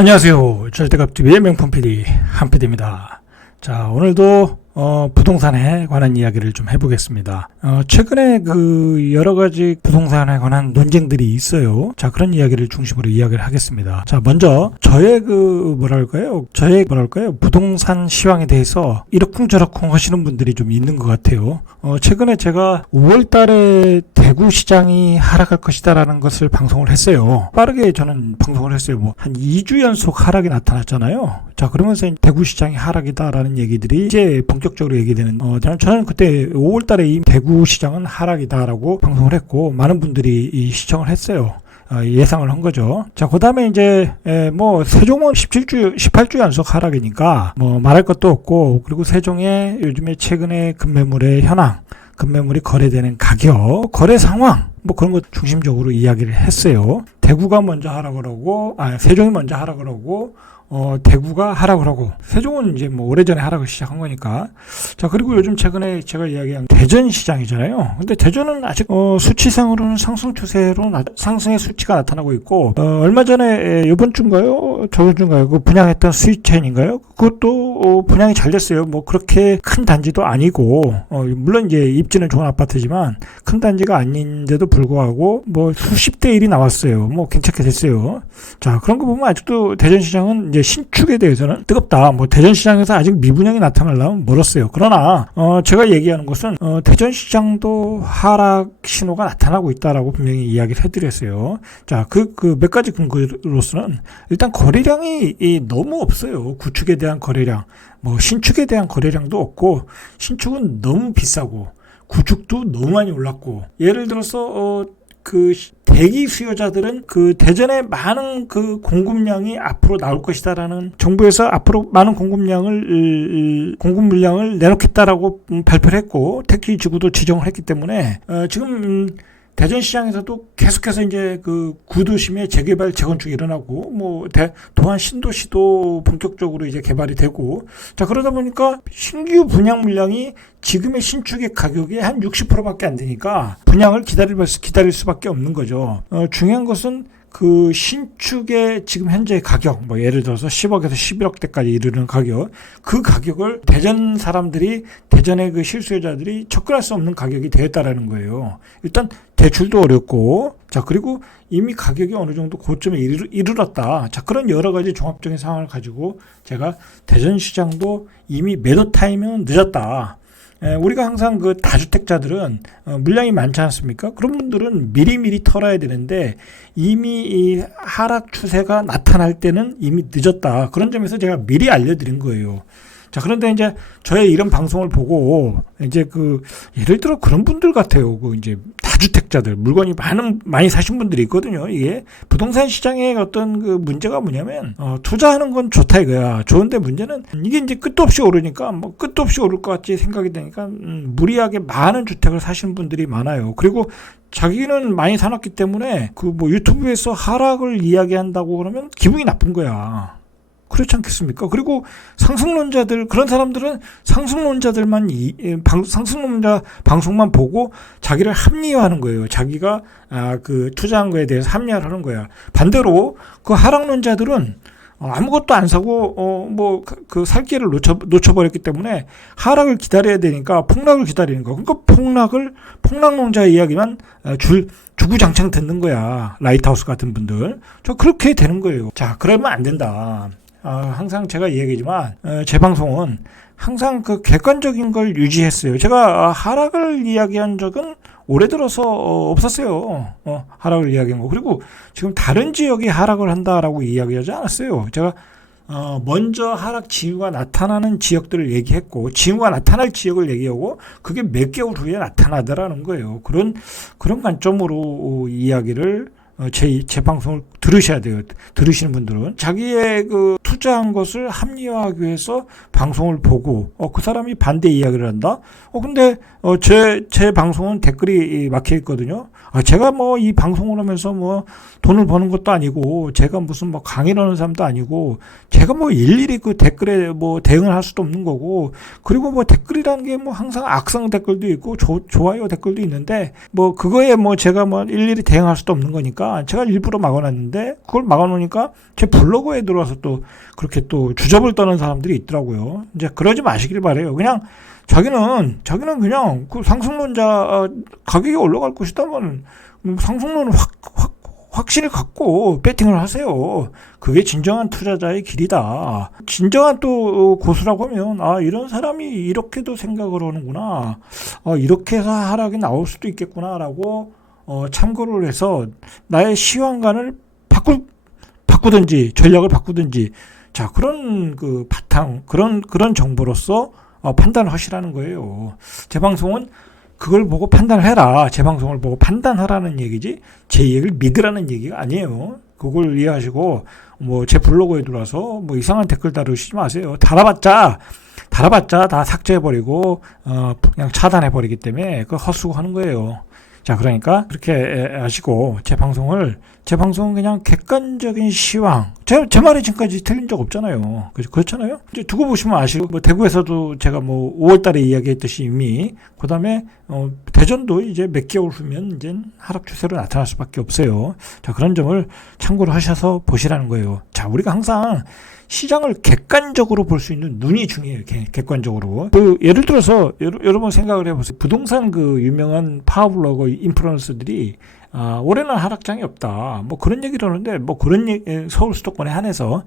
안녕하세요. 절대값TV의 명품 PD 한PD입니다. 자, 오늘도 부동산에 관한 이야기를 좀 해보겠습니다. 최근에 여러 가지 부동산에 관한 논쟁들이 있어요. 자, 그런 이야기를 중심으로 이야기를 하겠습니다. 자, 먼저 저의 부동산 시황에 대해서 이러쿵저러쿵 하시는 분들이 좀 있는 것 같아요. 최근에 제가 5월 달에 대구 시장이 하락할 것이다라는 것을 방송을 했어요. 빠르게 저는 방송을 했어요. 한 2주 연속 하락이 나타났잖아요. 자, 그러면서 대구 시장이 하락이다라는 얘기들이 이제 본격적으로 얘기되는, 저는 그때 5월 달에 이 대구 시장은 하락이다라고 방송을 했고, 많은 분들이 시청을 했어요. 예상을 한 거죠. 자, 그 다음에 이제, 세종은 18주 연속 하락이니까, 말할 것도 없고, 그리고 세종의 요즘에 최근에 급매물의 현황, 급매물이 거래되는 가격, 거래 상황, 그런 것 중심적으로 이야기를 했어요. 대구가 먼저 하락을 하고, 세종이 먼저 하락을 하고, 대구가 하락을 하고, 세종은 이제 오래전에 하락을 시작한 거니까. 자, 그리고 요즘 최근에 제가 이야기한 대전 시장이잖아요. 근데 대전은 아직, 수치상으로는 상승 추세로 상승의 수치가 나타나고 있고, 얼마 전에, 이번 주인가요? 저번 주인가요? 분양했던 스위첸인가요? 그것도, 분양이 잘 됐어요. 그렇게 큰 단지도 아니고, 물론 이제 입지는 좋은 아파트지만, 큰 단지가 아닌데도 불구하고, 수십 대 1이 나왔어요. 괜찮게 됐어요. 자, 그런 거 보면 아직도 대전 시장은 이제 신축에 대해서는 뜨겁다. 대전시장에서 아직 미분양이 나타나려면 멀었어요. 그러나 제가 얘기하는 것은 대전시장도 하락 신호가 나타나고 있다라고 분명히 이야기를 해드렸어요. 자, 몇 가지 근거로서는 일단 거래량이 너무 없어요. 구축에 대한 거래량, 신축에 대한 거래량도 없고, 신축은 너무 비싸고, 구축도 너무 많이 올랐고, 예를 들어서 대기 수요자들은 대전에 많은 공급량이 앞으로 나올 것이다라는, 정부에서 앞으로 많은 공급 물량을 내놓겠다라고 발표를 했고, 택지 지구도 지정을 했기 때문에, 지금, 대전시장에서도 계속해서 이제 구도심의 재개발, 재건축이 일어나고, 도안 신도시도 본격적으로 이제 개발이 되고, 자, 그러다 보니까 신규 분양 물량이 지금의 신축의 가격의 한 60%밖에 안 되니까 분양을 기다릴 수밖에 없는 거죠. 중요한 것은 신축의 지금 현재의 가격, 예를 들어서 10억에서 11억대까지 이르는 가격, 그 가격을 대전 사람들이, 대전의 실수요자들이 접근할 수 없는 가격이 되었다라는 거예요. 일단 대출도 어렵고, 자, 그리고 이미 가격이 어느 정도 고점에 이르렀다. 자, 그런 여러 가지 종합적인 상황을 가지고 제가 대전시장도 이미 매도 타이밍은 늦었다. 우리가 항상 다주택자들은 물량이 많지 않습니까? 그런 분들은 미리미리 털어야 되는데 이미 이 하락 추세가 나타날 때는 이미 늦었다. 그런 점에서 제가 미리 알려드린 거예요. 자, 그런데 이제 저의 이런 방송을 보고 이제 예를 들어 그런 분들 같아요. 이제 다주택자들, 물건이 많이 사신 분들이 있거든요. 이게 부동산 시장의 어떤 문제가 뭐냐면, 투자하는 건 좋다 이거야. 좋은데 문제는 이게 이제 끝도 없이 오르니까, 끝도 없이 오를 것 같이 생각이 되니까, 무리하게 많은 주택을 사시는 분들이 많아요. 그리고 자기는 많이 사놨기 때문에 유튜브에서 하락을 이야기한다고 그러면 기분이 나쁜 거야. 그렇지 않겠습니까? 그리고 그런 사람들은 상승론자 방송만 보고 자기를 합리화하는 거예요. 자기가 투자한 거에 대해서 합리화를 하는 거야. 반대로 하락론자들은 아무것도 안 사고 살 기회를 놓쳐버렸기 때문에 하락을 기다려야 되니까 폭락을 기다리는 거. 그러니까 폭락론자의 이야기만 주구장창 듣는 거야. 라이트하우스 같은 분들. 그렇게 되는 거예요. 자, 그러면 안 된다. 항상 제가 이야기지만 제 방송은 항상 객관적인 걸 유지했어요. 제가 하락을 이야기한 적은 올해 들어서 없었어요. 하락을 이야기한 거. 그리고 지금 다른 지역이 하락을 한다라고 이야기하지 않았어요. 제가 먼저 하락 징후가 나타나는 지역들을 얘기했고, 징후가 나타날 지역을 얘기하고, 그게 몇 개월 후에 나타나더라는 거예요. 그런 관점으로 이야기를 제 방송을 들으셔야 돼요. 들으시는 분들은 자기의 투자한 것을 합리화하기 위해서 방송을 보고 그 사람이 반대 이야기를 한다. 근데 제 방송은 댓글이 막혀 있거든요. 제가 뭐 이 방송을 하면서 뭐 돈을 버는 것도 아니고 제가 무슨 뭐 강의를 하는 사람도 아니고 제가 뭐 일일이 그 댓글에 뭐 대응을 할 수도 없는 거고, 그리고 뭐 댓글이라는 게 뭐 항상 악성 댓글도 있고 좋아요 댓글도 있는데 뭐 그거에 뭐 제가 뭐 일일이 대응할 수도 없는 거니까 제가 일부러 막아놨는데, 그걸 막아놓으니까 제 블로그에 들어와서 또 그렇게 또 주접을 떠는 사람들이 있더라고요. 이제 그러지 마시길 바래요. 그냥 자기는 그냥 그 상승론자 가격이 올라갈 것이다면 상승론을 확신을 갖고 배팅을 하세요. 그게 진정한 투자자의 길이다. 진정한 또 고수라고 하면 이런 사람이 이렇게도 생각을 하는구나. 이렇게 해서 하락이 나올 수도 있겠구나라고 참고를 해서 나의 시황관을 바꾸든지 전략을 바꾸든지, 자, 그런 그 바탕, 그런 정보로서 판단을 하시라는 거예요. 제 방송은 그걸 보고 판단을 해라. 제 방송을 보고 판단하라는 얘기지, 제 얘기를 믿으라는 얘기가 아니에요. 그걸 이해하시고, 뭐, 제 블로그에 들어와서 뭐 이상한 댓글 다루시지 마세요. 달아봤자 다 삭제해버리고, 그냥 차단해버리기 때문에 그 헛수고하는 거예요. 자, 그러니까 그렇게 아시고, 제 방송은 그냥 객관적인 시황, 제 말이 지금까지 틀린 적 없잖아요. 그렇잖아요. 이제 두고 보시면 아시고, 뭐 대구에서도 제가 뭐 5월달에 이야기했듯이 이미, 그 다음에 대전도 이제 몇 개월 후면 이제 하락 추세로 나타날 수밖에 없어요. 자, 그런 점을 참고를 하셔서 보시라는 거예요. 자, 우리가 항상 시장을 객관적으로 볼 수 있는 눈이 중요해요. 객관적으로. 예를 들어서 여러분 생각을 해보세요. 부동산 그 유명한 파워블로거 인플루언서들이 올해는 하락장이 없다, 뭐 그런 얘기를 하는데, 뭐 그런 서울 수도권에 한해서,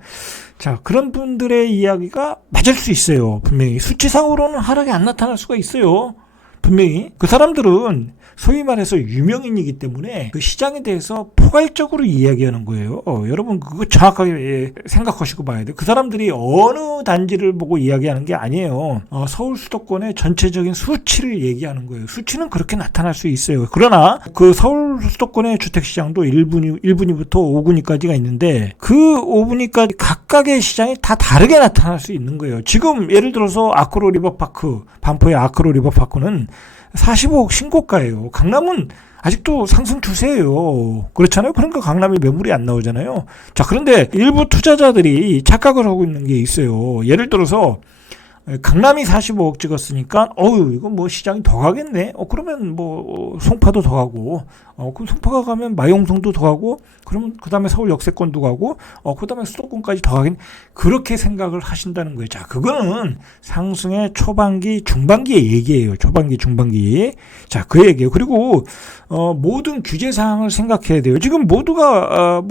자, 그런 분들의 이야기가 맞을 수 있어요. 분명히 수치상으로는 하락이 안 나타날 수가 있어요. 분명히 그 사람들은 소위 말해서 유명인이기 때문에 그 시장에 대해서 포괄적으로 이야기하는 거예요. 여러분 그거 정확하게 생각하시고 봐야 돼요. 그 사람들이 어느 단지를 보고 이야기하는 게 아니에요. 서울 수도권의 전체적인 수치를 얘기하는 거예요. 수치는 그렇게 나타날 수 있어요. 그러나 그 서울 수도권의 주택시장도 1분위부터 5분위까지가 있는데, 그 5분위까지 각각의 시장이 다 다르게 나타날 수 있는 거예요. 지금 예를 들어서 아크로 리버파크, 반포의 아크로 리버파크는 45억 신고가예요. 강남은 아직도 상승 추세예요. 그렇잖아요. 그러니까 강남에 매물이 안 나오잖아요. 자, 그런데 일부 투자자들이 착각을 하고 있는 게 있어요. 예를 들어서 강남이 45억 찍었으니까 이거 뭐 시장이 더 가겠네. 그러면 뭐 송파도 더 가고, 그럼 송파가 가면 마용성도 더 가고, 그러면 그다음에 서울 역세권도 가고, 그다음에 수도권까지 더 가겠네. 그렇게 생각을 하신다는 거예요. 자, 그거는 상승의 초반기, 중반기의 얘기예요. 초반기, 중반기. 자, 그 얘기예요. 그리고 모든 규제 사항을 생각해야 돼요. 지금 모두가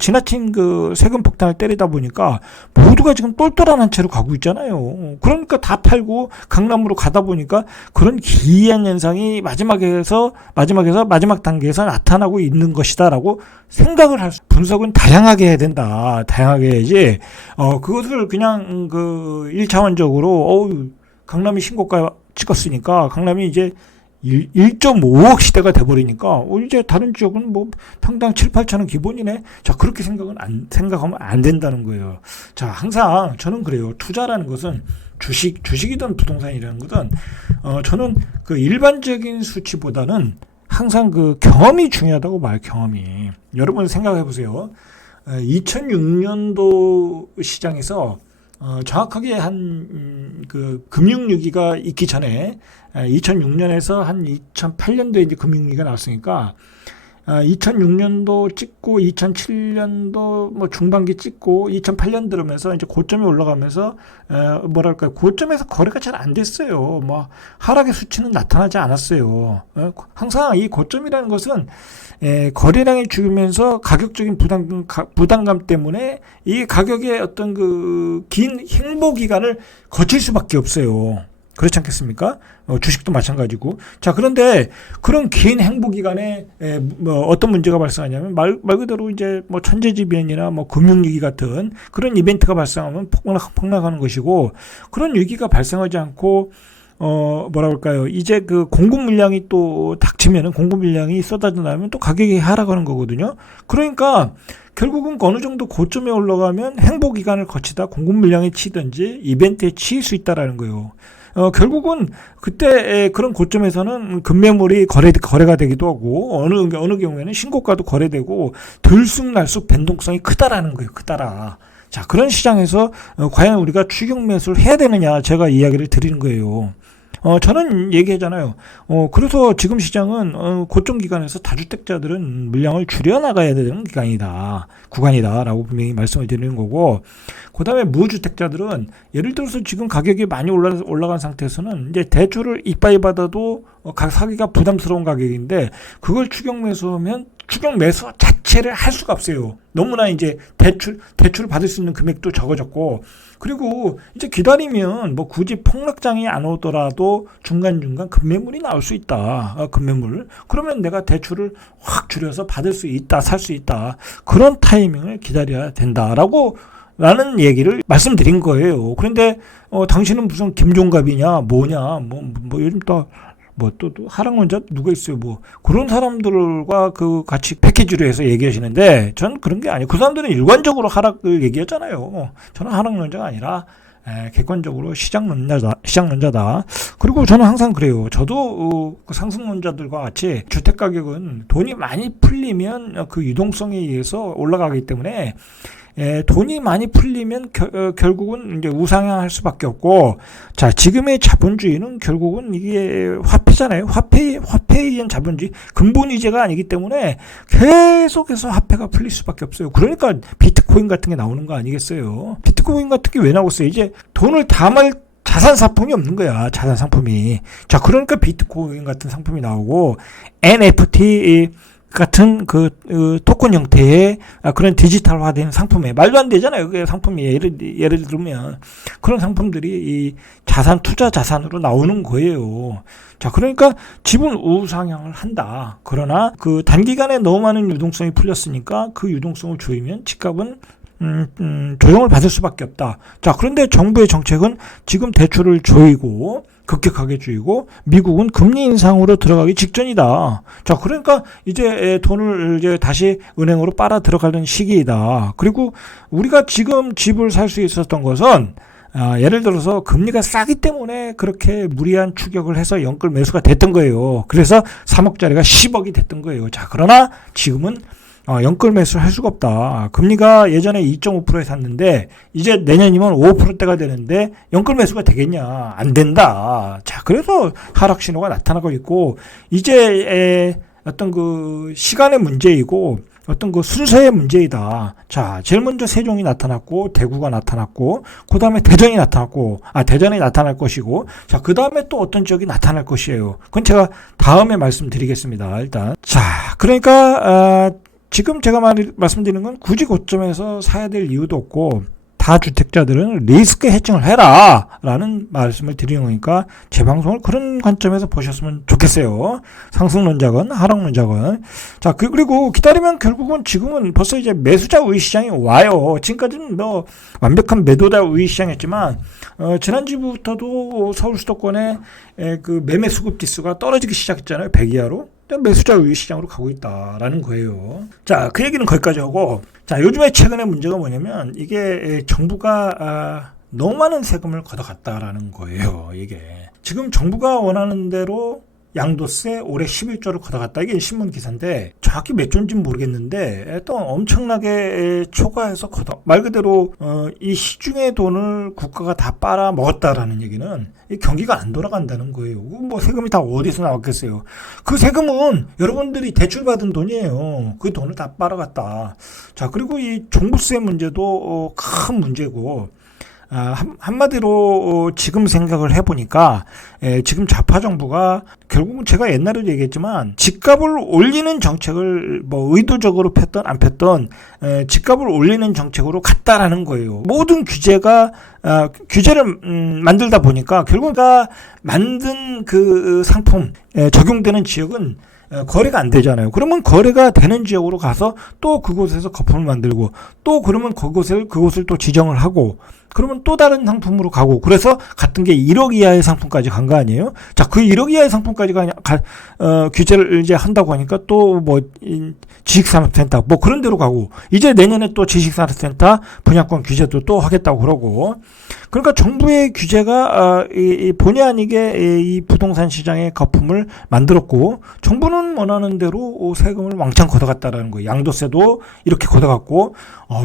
지나친 그 세금 폭탄을 때리다 보니까 모두가 지금 똘똘한 한 채로 가고 있잖아요. 그러니까 다 팔고 강남으로 가다 보니까 그런 기이한 현상이 마지막 단계에서 나타나고 있는 것이다라고 생각을 할 수. 분석은 다양하게 해야 된다. 다양하게 해야지. 그것을 그냥 그 1차원적으로 강남이 신고가 찍었으니까 강남이 이제 1.5억 시대가 돼버리니까 이제 다른 지역은 뭐 평당 7, 8천 원 기본이네. 자, 그렇게 생각하면 안 된다는 거예요. 자, 항상 저는 그래요. 투자라는 것은 주식이든 부동산이라는 것은 저는 그 일반적인 수치보다는 항상 그 경험이 중요하다고 봐요. 경험이. 여러분 생각해 보세요. 2006년도 시장에서 정확하게 그 금융위기가 있기 전에 2006년에서 한 2008년도에 이제 금융위기가 나왔으니까 2006년도 찍고 2007년도 뭐 중반기 찍고 2008년 들으면서 이제 고점이 올라가면서 고점에서 거래가 잘 안 됐어요. 뭐 하락의 수치는 나타나지 않았어요. 항상 이 고점이라는 것은 거래량이 줄면서 가격적인 부담감 때문에 이 가격의 어떤 그 긴 행보 기간을 거칠 수밖에 없어요. 그렇지 않겠습니까? 주식도 마찬가지고. 자, 그런데 그런 긴 행보 기간에 뭐 어떤 문제가 발생하냐면 말 그대로 이제 뭐 천재지변이나 뭐 금융위기 같은 그런 이벤트가 발생하면 폭락하는 것이고, 그런 위기가 발생하지 않고 뭐라 그럴까요? 이제 그 공급 물량이 또 닥치면은 공급 물량이 쏟아져 나면 또 가격이 하락하는 거거든요. 그러니까 결국은 어느 정도 고점에 올라가면 행보 기간을 거치다 공급 물량에 치든지 이벤트에 치일 수 있다라는 거예요. 결국은 그때 그런 고점에서는 급매물이 거래가 되기도 하고 어느 경우에는 신고가도 거래되고 들쑥날쑥 변동성이 크다라는 거예요. 크다라. 자, 그런 시장에서 과연 우리가 추격 매수를 해야 되느냐 제가 이야기를 드리는 거예요. 저는 얘기하잖아요. 그래서 지금 시장은 고점 기간에서 다주택자들은 물량을 줄여나가야 되는 구간이다라고 분명히 말씀을 드리는 거고, 그 다음에 무주택자들은 예를 들어서 지금 가격이 많이 올라간 상태에서는 이제 대출을 이빠이 받아도 사기가 부담스러운 가격인데, 그걸 추격 매수하면 추격 매수 자체를 할 수가 없어요. 너무나 이제 대출을 받을 수 있는 금액도 적어졌고, 그리고 이제 기다리면 뭐 굳이 폭락장이 안 오더라도 중간중간 급매물이 나올 수 있다. 급매물. 그러면 내가 대출을 확 줄여서 받을 수 있다, 살 수 있다. 그런 타이밍을 기다려야 된다라고 라는 얘기를 말씀드린 거예요. 그런데 당신은 무슨 김종갑이냐 뭐냐 뭐 요즘 또 하락론자 누가 있어요? 뭐 그런 사람들과 그 같이 패키지로 해서 얘기하시는데, 전 그런 게 아니에요. 그 사람들은 일관적으로 하락을 얘기하잖아요. 저는 하락론자가 아니라 객관적으로 시장론자다. 그리고 저는 항상 그래요. 저도 그 상승론자들과 같이 주택 가격은 돈이 많이 풀리면 그 유동성에 의해서 올라가기 때문에 돈이 많이 풀리면 결국은 이제 우상향할 수밖에 없고, 자, 지금의 자본주의는 결국은 이게 화폐잖아요. 화폐에 의한 자본주의, 근본이제가 아니기 때문에 계속해서 화폐가 풀릴 수밖에 없어요. 그러니까 비트코인 같은 게 나오는 거 아니겠어요? 비트코인 같은 게 왜 나왔어요? 이제 돈을 담을 자산 상품이 없는 거야. 자산 상품이. 자, 그러니까 비트코인 같은 상품이 나오고, NFT 같은 그 토큰 형태의 그런 디지털화된 상품에 말도 안 되잖아요. 그 상품이 예를 들면 그런 상품들이 이 투자 자산으로 나오는 거예요. 자, 그러니까 집은 우상향을 한다. 그러나 그 단기간에 너무 많은 유동성이 풀렸으니까 그 유동성을 조이면 집값은 조정을 받을 수밖에 없다. 자, 그런데 정부의 정책은 지금 대출을 조이고 급격하게 줄이고 미국은 금리 인상으로 들어가기 직전이다. 자, 그러니까 이제 돈을 이제 다시 은행으로 빨아 들어가는 시기이다. 그리고 우리가 지금 집을 살 수 있었던 것은 예를 들어서 금리가 싸기 때문에 그렇게 무리한 추격을 해서 연끌 매수가 됐던 거예요. 그래서 3억짜리가 10억이 됐던 거예요. 자, 그러나 지금은 연끌 매수를 할 수가 없다. 금리가 예전에 2.5%에 샀는데 이제 내년이면 5%대가 되는데 연끌 매수가 되겠냐? 안 된다. 자, 그래서 하락 신호가 나타나고 있고, 이제 어떤 그 시간의 문제이고 어떤 그 순서의 문제이다. 자, 제일 먼저 세종이 나타났고 대구가 나타났고 그 다음에 대전이 나타날 것이고, 자, 그 다음에 또 어떤 지역이 나타날 것이에요. 그건 제가 다음에 말씀드리겠습니다. 일단 자, 그러니까 지금 제가 말씀드리는 건 굳이 고점에서 사야 될 이유도 없고, 다주택자들은 리스크 해칭을 해라 라는 말씀을 드리는 거니까 제 방송을 그런 관점에서 보셨으면 좋겠어요. 상승론자건 하락론자건. 자, 그리고 기다리면 결국은 지금은 벌써 이제 매수자 우위 시장이 와요. 지금까지는 뭐 완벽한 매도자 우위 시장이었지만 지난주부터도 서울 수도권에 그 매매 수급 지수가 떨어지기 시작했잖아요. 100 이하로. 매수자 우위 시장으로 가고 있다라는 거예요. 자, 그 얘기는 거기까지 하고, 자, 요즘에 최근에 문제가 뭐냐면 이게 정부가 너무 많은 세금을 걷어갔다라는 거예요. 이게 지금 정부가 원하는 대로 양도세 올해 11조를 걷어갔다. 이게 신문 기사인데 정확히 몇 조인지는 모르겠는데 또 엄청나게 초과해서 말 그대로 이 시중의 돈을 국가가 다 빨아 먹었다라는 얘기는 이 경기가 안 돌아간다는 거예요. 뭐 세금이 다 어디서 나왔겠어요. 그 세금은 여러분들이 대출받은 돈이에요. 그 돈을 다 빨아갔다. 자, 그리고 이 종부세 문제도 큰 문제고, 한마디로 지금 생각을 해보니까 지금 좌파 정부가 결국은 제가 옛날에도 얘기했지만 집값을 올리는 정책을 뭐 의도적으로 폈던 안 폈던 집값을 올리는 정책으로 갔다라는 거예요. 모든 규제를 만들다 보니까 결국 만든 그 상품 적용되는 지역은 거래가 안 되잖아요. 그러면 거래가 되는 지역으로 가서 또 그곳에서 거품을 만들고 또 그러면 그곳을 또 지정을 하고 그러면 또 다른 상품으로 가고 그래서 같은 게 1억 이하의 상품까지 간 거 아니에요? 자, 그 1억 이하의 상품까지 규제를 이제 한다고 하니까 또 뭐 지식산업센터 뭐 그런 데로 가고 이제 내년에 또 지식산업센터 분양권 규제도 또 하겠다고 그러고 그러니까 정부의 규제가 본의 아니게 이 부동산 시장의 거품을 만들었고 정부는 원하는 대로 세금을 왕창 걷어갔다라는 거예요. 양도세도 이렇게 걷어갔고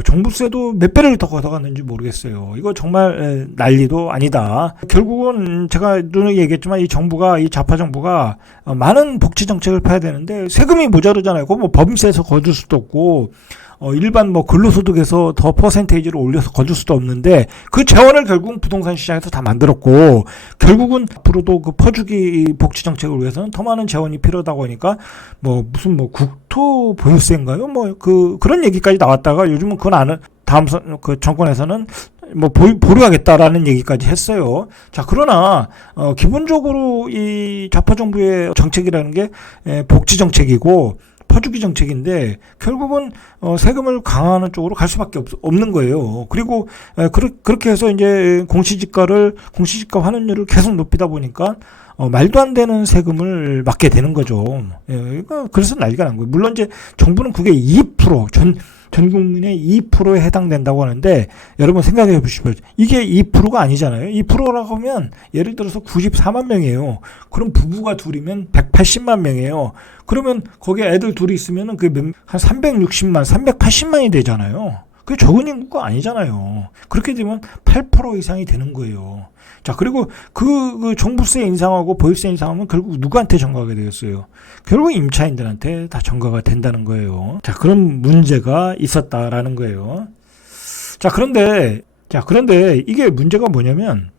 종부세도 몇 배를 더 걷어갔는지 모르겠어요. 이거 정말 난리도 아니다. 결국은 제가 눈에 얘기했지만 이 정부가 이 좌파 정부가 많은 복지 정책을 펴야 되는데 세금이 모자르잖아요. 그거 뭐 법인세에서 거둘 수도 없고 일반 뭐 근로소득에서 더 퍼센테이지를 올려서 거둘 수도 없는데 그 재원을 결국은 부동산 시장에서 다 만들었고 결국은 앞으로도 그 퍼주기 복지 정책을 위해서는 더 많은 재원이 필요하다고 하니까 뭐 무슨 뭐 국토 보유세인가요? 뭐 그런 얘기까지 나왔다가 요즘은 그건 안 다음 그 정권에서는 뭐 보류하겠다라는 얘기까지 했어요. 자, 그러나 기본적으로 이 좌파 정부의 정책이라는 게 복지 정책이고 퍼주기 정책인데 결국은 세금을 강화하는 쪽으로 갈 수밖에 없는 거예요. 그리고 그렇게 해서 이제 공시지가 환원율을 계속 높이다 보니까 말도 안 되는 세금을 맞게 되는 거죠. 그래서 난리가 난 거예요. 물론 이제 정부는 그게 2% 전 국민의 2%에 해당된다고 하는데 여러분 생각해 보시면 이게 2%가 아니잖아요. 2%라고 하면 예를 들어서 94만 명이에요. 그럼 부부가 둘이면 180만 명이에요. 그러면 거기에 애들 둘이 있으면 그게 한 360만, 380만이 되잖아요. 그게 적은 인구가 아니잖아요. 그렇게 되면 8% 이상이 되는 거예요. 자, 그리고 그 종부세 인상하고 보유세 인상하면 결국 누구한테 전가가 되겠어요? 결국 임차인들한테 다 전가가 된다는 거예요. 자, 그런 문제가 있었다라는 거예요. 자, 그런데 이게 문제가 뭐냐면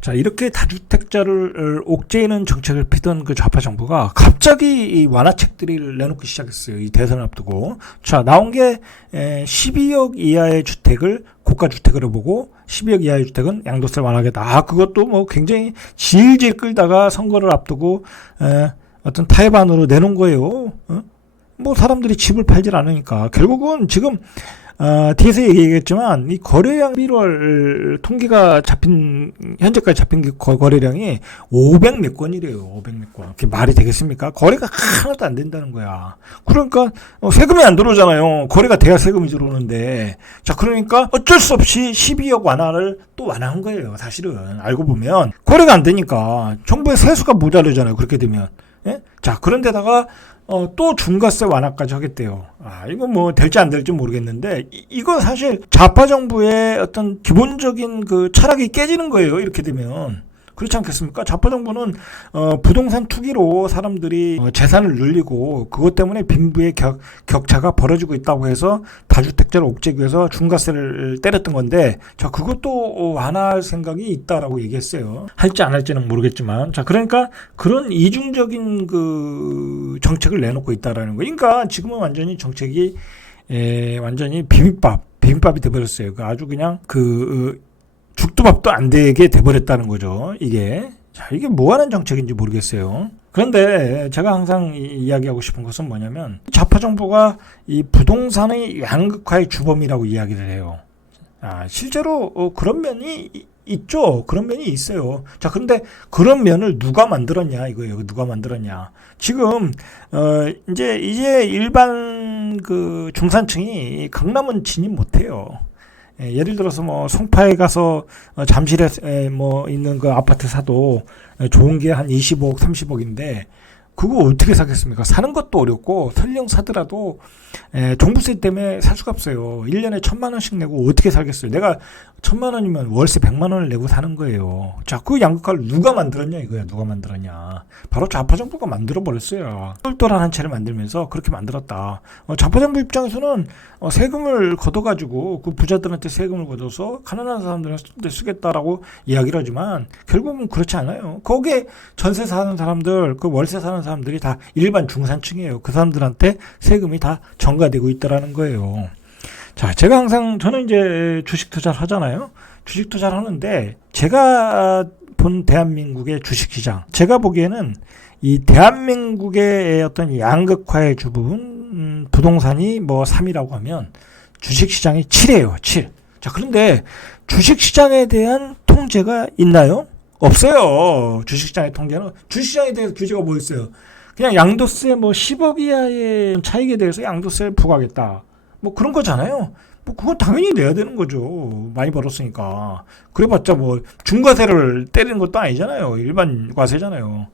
자, 이렇게 다주택자를 옥죄이는 정책을 피던 그 좌파 정부가 갑자기 이 완화책들을 내놓기 시작했어요. 이 대선을 앞두고. 자, 나온 게 12억 이하의 주택을 고가주택으로 보고 12억 이하의 주택은 양도세 완화하겠다. 그것도 뭐 굉장히 질질 끌다가 선거를 앞두고 어떤 타협안으로 내놓은 거예요. 뭐 사람들이 집을 팔질 않으니까. 결국은 지금 뒤에서 얘기했지만 이 거래량 1월 통계가 현재까지 잡힌 거래량이 500 몇 건이래요. 500 몇 건. 그게 말이 되겠습니까? 거래가 하나도 안 된다는 거야. 그러니까 세금이 안 들어오잖아요. 거래가 돼야 세금이 들어오는데. 자, 그러니까 어쩔 수 없이 12억 완화를 또 완화한 거예요. 사실은 알고 보면 거래가 안 되니까 정부의 세수가 모자르잖아요. 그렇게 되면. 예? 자, 그런데다가 또 중과세 완화까지 하겠대요. 이거 뭐 될지 안 될지 모르겠는데 이거 사실 좌파 정부의 어떤 기본적인 그 철학이 깨지는 거예요. 이렇게 되면. 그렇지 않겠습니까? 좌파 정부는 부동산 투기로 사람들이 재산을 늘리고 그것 때문에 빈부의 격차가 벌어지고 있다고 해서 다주택자를 옥죄기 위해서 중과세를 때렸던 건데 자, 그것도 완화할 생각이 있다라고 얘기했어요. 할지 안 할지는 모르겠지만 자, 그러니까 그런 이중적인 그 정책을 내놓고 있다라는 거예요. 그러니까 지금은 완전히 정책이 완전히 비빔밥이 돼버렸어요. 아주 그냥 죽도 밥도 안 되게 돼버렸다는 거죠. 이게 뭐 하는 정책인지 모르겠어요. 그런데 제가 항상 이야기하고 싶은 것은 뭐냐면 좌파 정부가 이 부동산의 양극화의 주범이라고 이야기를 해요. 실제로 그런 면이 있죠. 그런 면이 있어요. 자, 그런데 그런 면을 누가 만들었냐 이거예요. 누가 만들었냐. 지금 이제 일반 그 중산층이 강남은 진입 못해요. 예를 들어서 뭐 송파에 가서 잠실에 뭐 있는 그 아파트 사도 좋은 게 한 20억, 30억인데 그거 어떻게 사겠습니까? 사는 것도 어렵고 설령 사더라도 종부세 때문에 살 수가 없어요. 1년에 1,000만 원씩 내고 어떻게 살겠어요? 내가 1,000만 원이면 월세 100만 원을 내고 사는 거예요. 자, 그 양극화를 누가 만들었냐 이거야. 누가 만들었냐. 바로 좌파 정부가 만들어 버렸어요. 똘똘한 한 채를 만들면서 그렇게 만들었다. 좌파 정부 입장에서는 세금을 걷어가지고 그 부자들한테 세금을 걷어서 가난한 사람들한테 쓰겠다라고 이야기를 하지만 결국은 그렇지 않아요. 거기에 전세 사는 사람들, 그 월세 사는 사람들이 다 일반 중산층이에요. 그 사람들한테 세금이 다 전가되고 있다라는 거예요. 자, 저는 이제 주식 투자를 하잖아요. 주식 투자를 하는데 제가 본 대한민국의 주식 시장, 제가 보기에는 이 대한민국의 어떤 양극화의 주부분, 부동산이 뭐 3이라고 하면 주식시장이 7이에요. 7. 자, 그런데 주식시장에 대한 통제가 있나요? 없어요. 주식시장의 통제는. 주식시장에 대해서 규제가 뭐 있어요? 그냥 양도세 뭐 10억 이하의 차익에 대해서 양도세를 부과하겠다. 뭐 그런 거잖아요. 뭐 그건 당연히 내야 되는 거죠. 많이 벌었으니까. 그래봤자 뭐 중과세를 때리는 것도 아니잖아요. 일반 과세잖아요.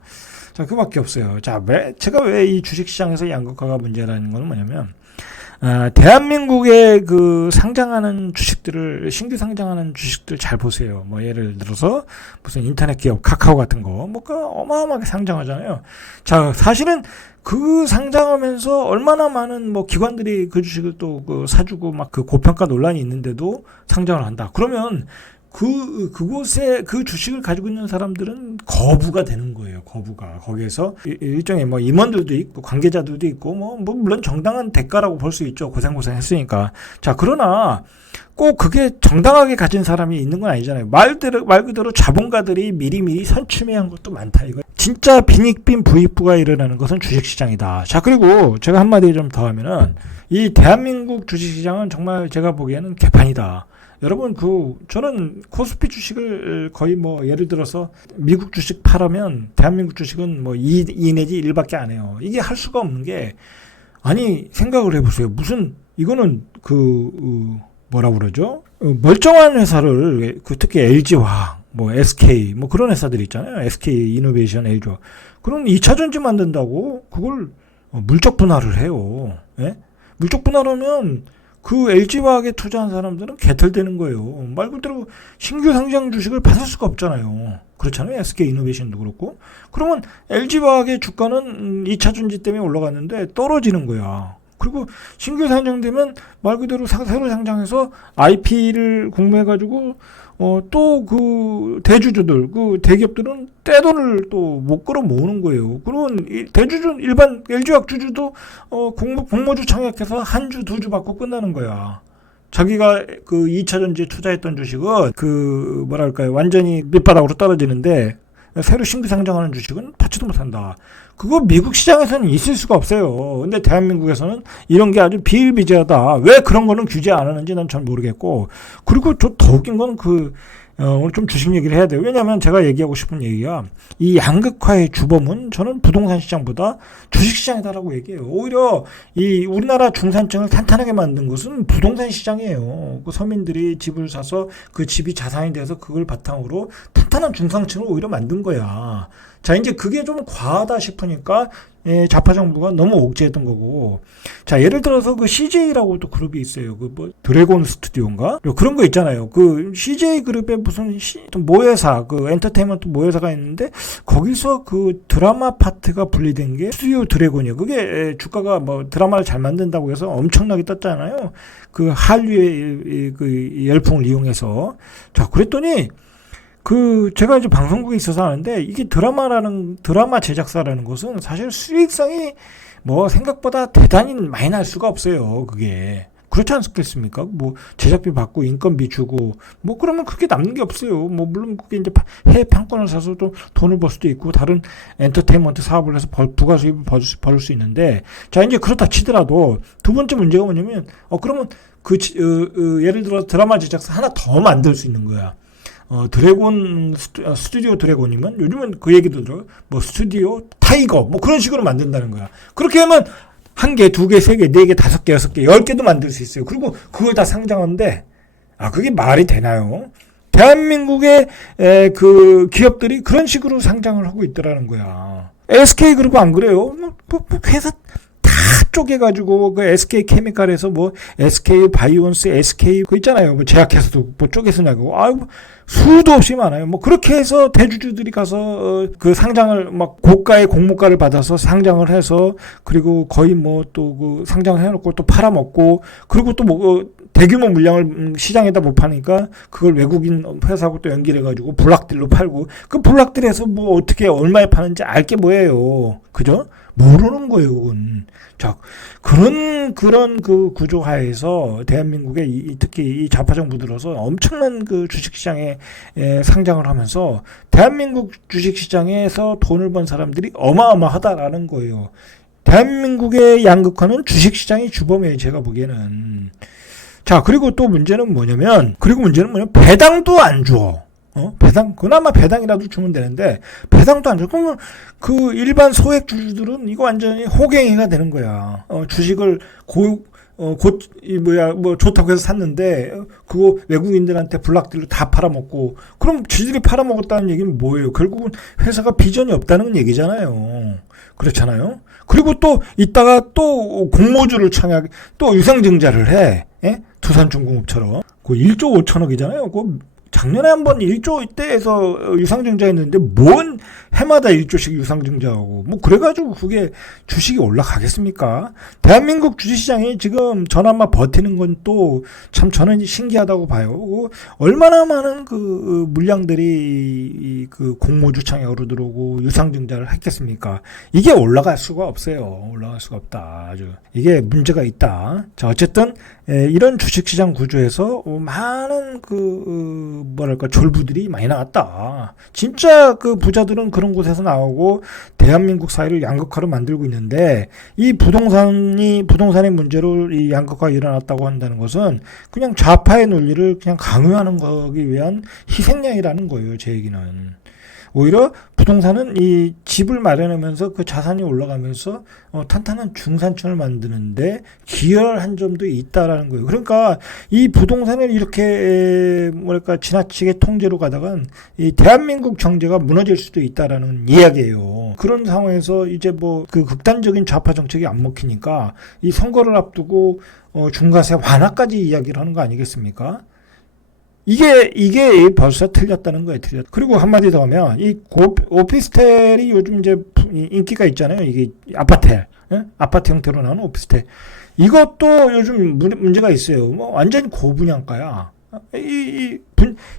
자, 그밖에 없어요. 자, 제가 왜 이 주식시장에서 양극화가 문제라는 건 뭐냐면, 대한민국의 그 상장하는 주식들을, 신규 상장하는 주식들 잘 보세요. 뭐 예를 들어서 무슨 인터넷 기업 카카오 같은 거, 뭐 어마어마하게 상장하잖아요. 자, 사실은 그 상장하면서 얼마나 많은 뭐 기관들이 그 주식을 또 그 사주고 막 그 고평가 논란이 있는데도 상장을 한다. 그러면 그곳에 그 주식을 가지고 있는 사람들은 거부가 되는 거예요. 거부가. 거기에서 일종의 뭐 임원들도 있고 관계자들도 있고 뭐 물론 정당한 대가라고 볼 수 있죠. 고생 했으니까. 자, 그러나 꼭 그게 정당하게 가진 사람이 있는 건 아니잖아요. 말 그대로 자본가들이 미리미리 선추매한 것도 많다. 이거 진짜 빈익빈 부익부가 일어나는 것은 주식시장이다. 자, 그리고 제가 한마디 좀 더 하면은 이 대한민국 주식시장은 정말 제가 보기에는 개판이다. 여러분, 저는 코스피 주식을 거의 뭐 예를 들어서 미국 주식 팔으면 대한민국 주식은 뭐 2 내지 1밖에 안 해요. 이게 할 수가 없는 게, 아니 생각을 해보세요. 무슨 이거는 뭐라고 그러죠? 멀쩡한 회사를 특히 LG화학, 뭐 SK 뭐 그런 회사들 있잖아요. SK 이노베이션, LG화학. 그럼 2차 전지 만든다고 그걸 물적 분할을 해요. 예? 물적 분할하면 그 LG화학에 투자한 사람들은 개털되는 거예요. 말 그대로 신규 상장 주식을 받을 수가 없잖아요. 그렇잖아요. SK 이노베이션도 그렇고. 그러면 LG화학의 주가는 2차 전지 때문에 올라갔는데 떨어지는 거야. 그리고 신규 상장되면 말 그대로 새로 상장해서 IP를 공모해가지고 또 그 대주주들, 그 대기업들은 떼돈을 또 못 끌어 모으는 거예요. 그러면 대주주, 일반 LG화학 주주도 공모주 청약해서 한 주, 두 주 받고 끝나는 거야. 자기가 그 2차 전지에 투자했던 주식은 완전히 밑바닥으로 떨어지는데 새로 신규 상장하는 주식은 받지도 못한다. 그거 미국 시장에서는 있을 수가 없어요. 근데 대한민국에서는 이런 게 아주 비일비재하다. 왜 그런 거는 규제 안 하는지 난 잘 모르겠고. 그리고 더 웃긴 건 오늘 좀 주식 얘기를 해야 돼요. 왜냐하면 제가 얘기하고 싶은 얘기가, 이 양극화의 주범은 저는 부동산 시장보다 주식 시장이다라고 얘기해요. 오히려 이 우리나라 중산층을 탄탄하게 만든 것은 부동산 시장이에요. 그 서민들이 집을 사서 그 집이 자산이 돼서 그걸 바탕으로 탄탄한 중산층을 오히려 만든 거야. 자, 이제 그게 좀 과하다 싶으니까 좌파 정부가 너무 옥죄했던 거고. 자, 예를 들어서 그 CJ라고 또 그룹이 있어요. 드래곤 스튜디오인가? 그런 거 있잖아요. 그 CJ 그룹에 무슨 모회사, 엔터테인먼트 모회사가 있는데 거기서 그 드라마 파트가 분리된 게 스튜디오 드래곤이에요. 그게 주가가 뭐 드라마를 잘 만든다고 해서 엄청나게 떴잖아요. 그 한류의 그 열풍을 이용해서. 자, 그랬더니 제가 이제 방송국에 있어서 아는데, 이게 드라마 제작사라는 것은 사실 수익성이 뭐 생각보다 대단히 많이 날 수가 없어요. 그게. 그렇지 않겠습니까? 뭐 제작비 받고 인건비 주고 뭐 그러면 그게 남는 게 없어요. 뭐 물론 그게 이제 해외 판권을 사서 또 돈을 벌 수도 있고 다른 엔터테인먼트 사업을 해서 부가 수입을 벌 수 있는데, 자, 이제 그렇다 치더라도 두 번째 문제가 뭐냐면 그러면 예를 들어 드라마 제작사 하나 더 만들 수 있는 거야. 스튜디오 드래곤이면 요즘은 그 얘기도 들어요. 뭐 스튜디오 타이거 뭐 그런 식으로 만든다는 거야. 그렇게 하면 1개, 2개, 3개, 4개, 5개, 6개, 10개도 만들 수 있어요. 그리고 그걸 다 상장하는데, 그게 말이 되나요? 대한민국의 그 기업들이 그런 식으로 상장을 하고 있더라는 거야. SK그룹은 안 그래요? 회사 다 쪼개가지고 그 SK 케미칼에서 뭐 SK 바이온스, SK 그 있잖아요. 뭐 제약회사도 뭐 쪼개서 나가고, 수도 없이 많아요. 뭐 그렇게 해서 대주주들이 가서 그 상장을 막 고가의 공모가를 받아서 상장을 해서, 그리고 거의 뭐 또 그 상장을 해놓고 또 팔아먹고, 그리고 또 뭐 대규모 물량을 시장에다 못 파니까 그걸 외국인 회사하고 또 연결해가지고 블락딜로 팔고, 그 블락딜에서 뭐 어떻게 얼마에 파는지 알게 뭐예요. 그죠? 모르는 거예요, 그건. 자, 그런 그 구조 하에서 대한민국의 특히 이 좌파 정부 들어서 엄청난 그 주식시장에 상장을 하면서 대한민국 주식시장에서 돈을 번 사람들이 어마어마하다라는 거예요. 대한민국의 양극화는 주식시장이 주범이에요, 제가 보기에는. 자, 그리고 또 문제는 뭐냐면, 배당도 안 줘. 배당, 그나마 배당이라도 주면 되는데, 배당도 안 줘. 그러면 그 일반 소액 주주들은 이거 완전히 호갱이가 되는 거야. 주식을 좋다고 해서 샀는데, 그거 외국인들한테 블락딜로 다 팔아먹고, 그럼 지들이 팔아먹었다는 얘기는 뭐예요? 결국은 회사가 비전이 없다는 얘기잖아요. 그렇잖아요? 그리고 또, 이따가 또 공모주를 또 유상증자를 해. 예? 두산중공업처럼. 그 1조 5천억이잖아요. 그 작년에 한번 1조 이때에서 유상증자했는데 뭔 해마다 1조씩 유상증자하고 뭐 그래가지고 그게 주식이 올라가겠습니까? 대한민국 주식시장이 지금 저나마 버티는 건 또 참 저는 신기하다고 봐요. 얼마나 많은 그 물량들이 그 공모주창에 얼어들어오고 유상증자를 했겠습니까? 이게 올라갈 수가 없어요. 올라갈 수가 없다. 아주 이게 문제가 있다. 자, 어쨌든 이런 주식시장 구조에서 많은 졸부들이 많이 나왔다. 진짜 그 부자들은 그런 곳에서 나오고 대한민국 사회를 양극화로 만들고 있는데 이 부동산의 문제로 이 양극화가 일어났다고 한다는 것은 그냥 좌파의 논리를 그냥 강요하는 거기 위한 희생양이라는 거예요. 제 얘기는. 오히려 부동산은 이 집을 마련하면서 그 자산이 올라가면서 탄탄한 중산층을 만드는데 기여한 점도 있다라는 거예요. 그러니까 이 부동산을 이렇게 지나치게 통제로 가다간 이 대한민국 경제가 무너질 수도 있다라는 이야기예요. 그런 상황에서 이제 그 극단적인 좌파 정책이 안 먹히니까 이 선거를 앞두고 중과세 완화까지 이야기를 하는 거 아니겠습니까? 이게 벌써 틀렸다는 거예요, 그리고 한마디 더 하면, 오피스텔이 요즘 이제 인기가 있잖아요. 이게 아파트 형태로 나오는 오피스텔. 이것도 요즘 문제가 있어요. 완전 고분양가야.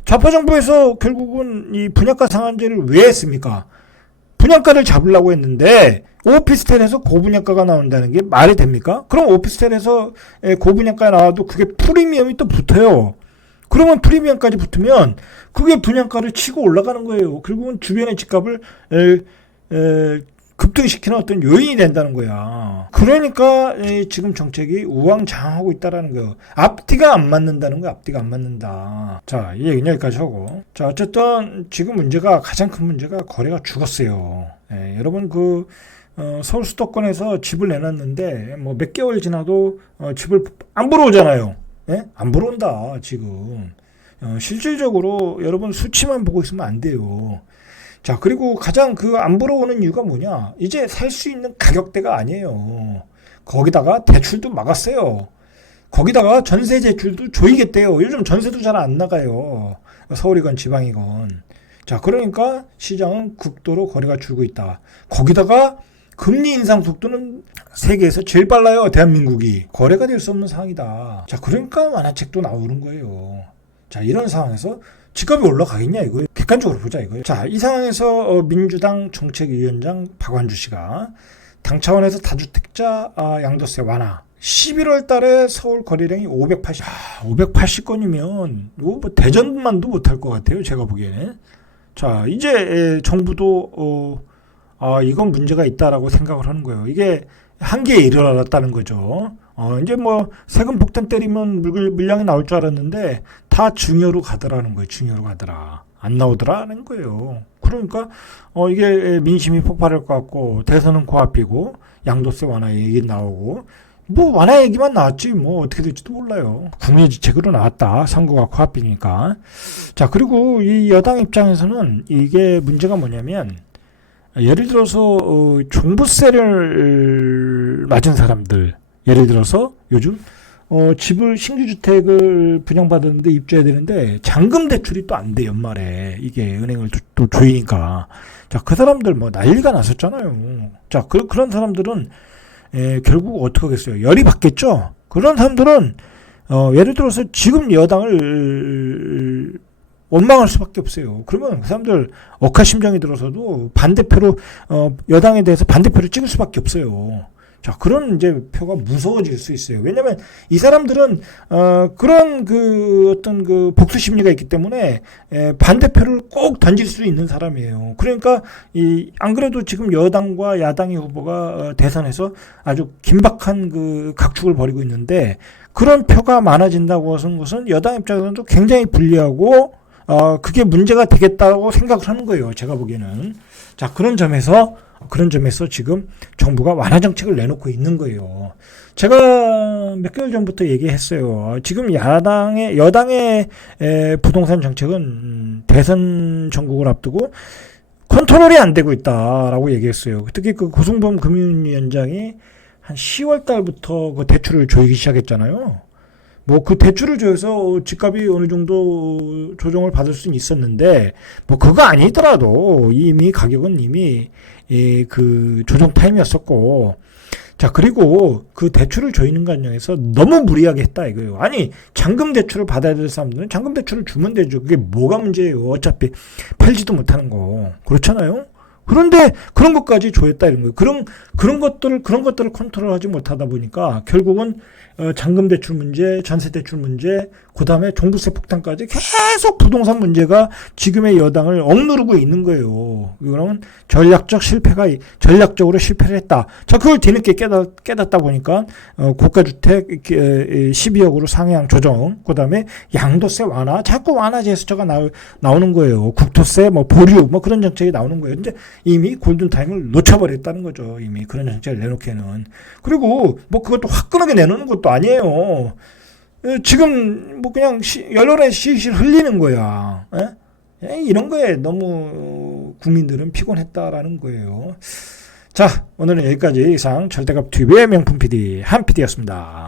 좌파 정부에서 결국은 이 분양가 상한제를 왜 했습니까? 분양가를 잡으려고 했는데, 오피스텔에서 고분양가가 나온다는 게 말이 됩니까? 그럼 오피스텔에서 고분양가가 나와도 그게 프리미엄이 또 붙어요. 그러면 프리미엄까지 붙으면 그게 분양가를 치고 올라가는 거예요. 결국은 주변의 집값을 급등시키는 어떤 요인이 된다는 거야. 그러니까 지금 정책이 우왕좌왕하고 있다라는 거예요. 앞뒤가 안 맞는다는 거야. 앞뒤가 안 맞는다. 자, 이 얘기는 여기까지 하고. 자, 어쨌든 지금 가장 큰 문제가 거래가 죽었어요. 여러분 서울 수도권에서 집을 내놨는데 몇 개월 지나도 집을 안 보러 오잖아요. 안 보러 온다 지금. 실질적으로 여러분 수치만 보고 있으면 안 돼요. 자, 그리고 가장 안 보러 오는 이유가 뭐냐? 이제 살 수 있는 가격대가 아니에요. 거기다가 대출도 막았어요. 거기다가 전세 대출도 조이겠대요. 요즘 전세도 잘 안 나가요. 서울이건 지방이건. 자, 그러니까 시장은 극도로 거래가 줄고 있다. 거기다가 금리 인상 속도는 세계에서 제일 빨라요. 대한민국이. 거래가 될 수 없는 상황이다. 자, 그러니까 완화책도 나오는 거예요. 자, 이런 상황에서 집값이 올라가겠냐 이거예요. 객관적으로 보자 이거예요. 자, 이 상황에서 민주당 정책위원장 박완주 씨가 당 차원에서 다주택자 양도세 완화. 11월 달에 서울 거래량이 580건이면 대전만도 못할 것 같아요. 제가 보기에는. 자, 이제 정부도 이건 문제가 있다라고 생각을 하는 거예요. 이게 한계에 이르렀다는 거죠. 이제 세금 폭탄 때리면 물량이 나올 줄 알았는데 다 중요로 가더라는 거예요. 중요로 가더라. 안 나오더라는 거예요. 그러니까 이게 민심이 폭발할 것 같고 대선은 코앞이고 양도세 완화 얘기 나오고 완화 얘기만 나왔지 어떻게 될지도 몰라요. 국민지책으로 나왔다. 선거가 코앞이니까. 자, 그리고 이 여당 입장에서는 이게 문제가 뭐냐면 예를 들어서 종부세를 맞은 사람들, 예를 들어서 요즘 신규주택을 분양받았는데 입주해야 되는데 잔금 대출이 또 안 돼. 연말에 이게 은행을 또 조이니까. 자, 그 사람들 난리가 났었잖아요. 자, 그런 사람들은 결국 어떻게 하겠어요? 열이 받겠죠. 그런 사람들은 예를 들어서 지금 여당을 원망할 수밖에 없어요. 그러면 그 사람들 억하심정이 들어서도 반대표로 여당에 대해서 반대표를 찍을 수밖에 없어요. 자, 그런 이제 표가 무서워질 수 있어요. 왜냐면 이 사람들은 그런 그 어떤 그 복수 심리가 있기 때문에 반대표를 꼭 던질 수 있는 사람이에요. 그러니까 안 그래도 지금 여당과 야당의 후보가 대선에서 아주 긴박한 그 각축을 벌이고 있는데, 그런 표가 많아진다고 하는 것은 여당 입장에서도 굉장히 불리하고 그게 문제가 되겠다고 생각을 하는 거예요. 제가 보기에는. 자, 그런 점에서 지금 정부가 완화 정책을 내놓고 있는 거예요. 제가 몇 개월 전부터 얘기했어요. 지금 여당의 부동산 정책은 대선 전국을 앞두고 컨트롤이 안 되고 있다라고 얘기했어요. 특히 그 고승범 금융위원장이 한 10월 달부터 그 대출을 조이기 시작했잖아요. 뭐 그 대출을 줘서 집값이 어느 정도 조정을 받을 수는 있었는데, 뭐 그거 아니더라도 이미 가격은 이미 그 조정 타임이었었고, 자, 그리고 그 대출을 조이는 과정에서 너무 무리하게 했다 이거예요. 아니, 잔금 대출을 받아야 될 사람들은 잔금 대출을 주면 되죠. 그게 뭐가 문제예요. 어차피 팔지도 못하는 거. 그렇잖아요. 그런데 그런 것까지 조였다 이런 거예요. 그런 것들을 컨트롤하지 못하다 보니까 결국은 잔금 대출 문제, 전세 대출 문제, 그다음에 종부세 폭탄까지 계속 부동산 문제가 지금의 여당을 억누르고 있는 거예요. 그러면 전략적으로 실패를 했다. 자, 그걸 뒤늦게 깨닫다 보니까 고가주택 12억으로 상향 조정, 그다음에 양도세 완화, 자꾸 완화 제스처가 나오는 거예요. 국토세, 뭐 보류, 뭐 그런 정책이 나오는 거예요. 근데 이미 골든타임을 놓쳐버렸다는 거죠. 이미 그런 정책을 내놓기에는. 그리고 뭐 그것도 화끈하게 내놓는 것도 아니에요. 지금 뭐 그냥 연론에 실실 흘리는 거야. 이런 거에 너무 국민들은 피곤했다라는 거예요. 자, 오늘은 여기까지. 이상 절대값 TV의 명품 PD 한 PD였습니다.